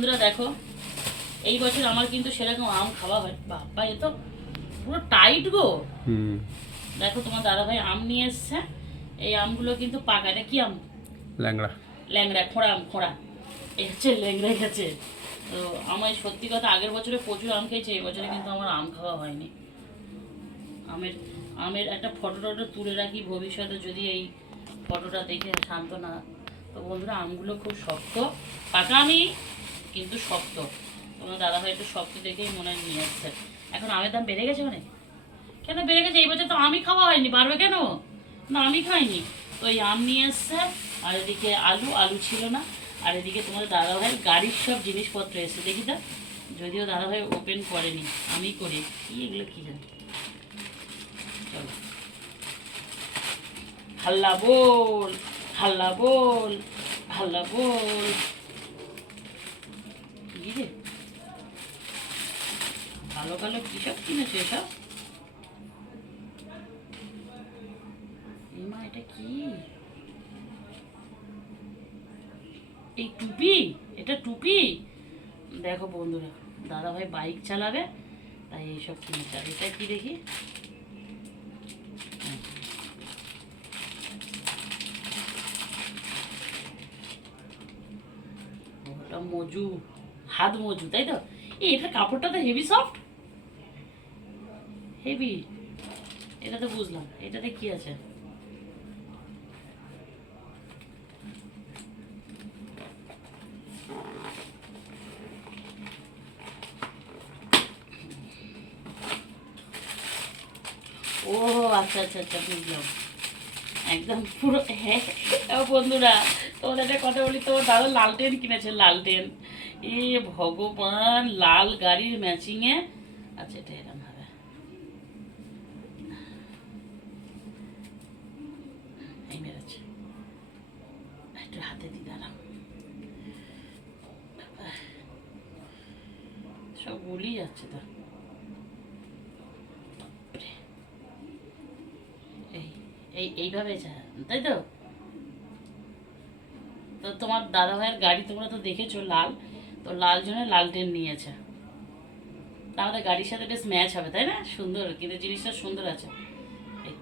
বন্ধুরা দেখো, এই বছর আমার কিন্তু সেরকম আম খাওয়া হয়। বাবা এ তো পুরো টাইট গো। দেখো তোমার দাদাভাই আম নিয়ে এসছে। এই আমগুলো কিন্তু পাকা। এটা কি আম? ল্যাংড়া। ল্যাংড়া, খোঁড়া আম, খোঁড়া। এই হচ্ছে ল্যাংড়া গেছে। তো আমার সত্যি কথা, আগের বছরে প্রচুর আম খেয়েছে, এই বছরে কিন্তু আমার আম খাওয়া হয়নি। আমের আমের একটা ফটো টটো তুলে রাখি, ভবিষ্যতে যদি এই ফটোটা দেখে শান্ত না। তো বন্ধুরা, আমগুলো খুব শক্ত, পাকা আমি কিন্তু শক্ত। তোমার দাদাভাই একটু শক্ত দেখেই মনে হয় নিয়ে আসছে। এখন আমের দাম বেড়ে গেছে অনেক। কেন বেড়ে গেছে? এই বছর তো আমি খাওয়া হয়নি, বাড়বে কেন? না, আমি খাইনি। তো এই আম নিয়ে এসছে। আর এদিকে আলু আলু ছিল না। আর এদিকে তোমাদের দাদাভাইয়ের গাড়ির সব জিনিসপত্র এসছে, দেখি তা। যদিও দাদাভাই ওপেন করেনি, আমি করি। কি এগুলো কি জানি। চলো, হাল্লা বল, হাল্লা বল, হাল্লা বল। কি রে, কালো কালো কি সব কিনেছো এসব? মা, এটা কি? এই টুপি? এটা টুপি? দেখো বন্ধুরা, দাদাভাই বাইক চালাবে, তাই এইসব কিনেছে। আর এটা কি দেখি? ওটা মজু, হাত মজু, তাই তো? এটা কাপড়টা তো হেভি সফট, হেভি। এটা তো বুঝলাম। এটাতে কি আছে? ও আচ্ছা আচ্ছা আচ্ছা, বুঝলাম। একদম পুরো, হ্যাঁ। বন্ধুরা, তোমাদের একটা কথা বলি, তো দাদা লালটেন কিনেছে, লালটেন। এ ভগবান, লাল গাড়ির ম্যাচিংয়ে। আচ্ছা, এটা এরকম হবে। এই মেরেছে, একটু হাতে দি, দাঁড়াও। সব গুলিয়ে যাচ্ছে তো। এই এইভাবে তাই তো? তো তোমার দাদা ভাইয়ের গাড়ি তোমরা তো দেখেছো, লাল। তো লাল জন্য লালটেন নিয়েছে। আমাদের গাড়ির সাথে বেশ ম্যাচ হবে, তাই না? সুন্দর কিন্তু জিনিসটা সুন্দর আছে।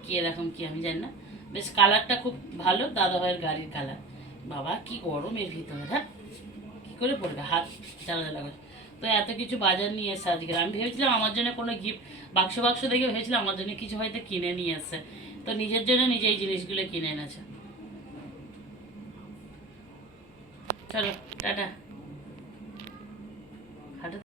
কি এরকম কি আমি জানি না। বেশ কালারটা খুব ভালো, দাদা ভাইয়ের গাড়ির কালার। বাবা কি গরম এর ভিতরে, হ্যাঁ। কি করে পড়বে, হাত জ্বালা জ্বালা করে। তো এত কিছু বাজার নিয়ে এসে আজকে, আমি ভেবেছিলাম আমার জন্য কোনো গিফট, বাক্স বাক্স দেখে ভেবেছিলাম আমার জন্য কিছু হয়তো কিনে নিয়ে এসছে। তো নিজের জন্য নিজেই জিনিসগুলো কিনে এনেছে। চলো, টাটা। হাঁটো।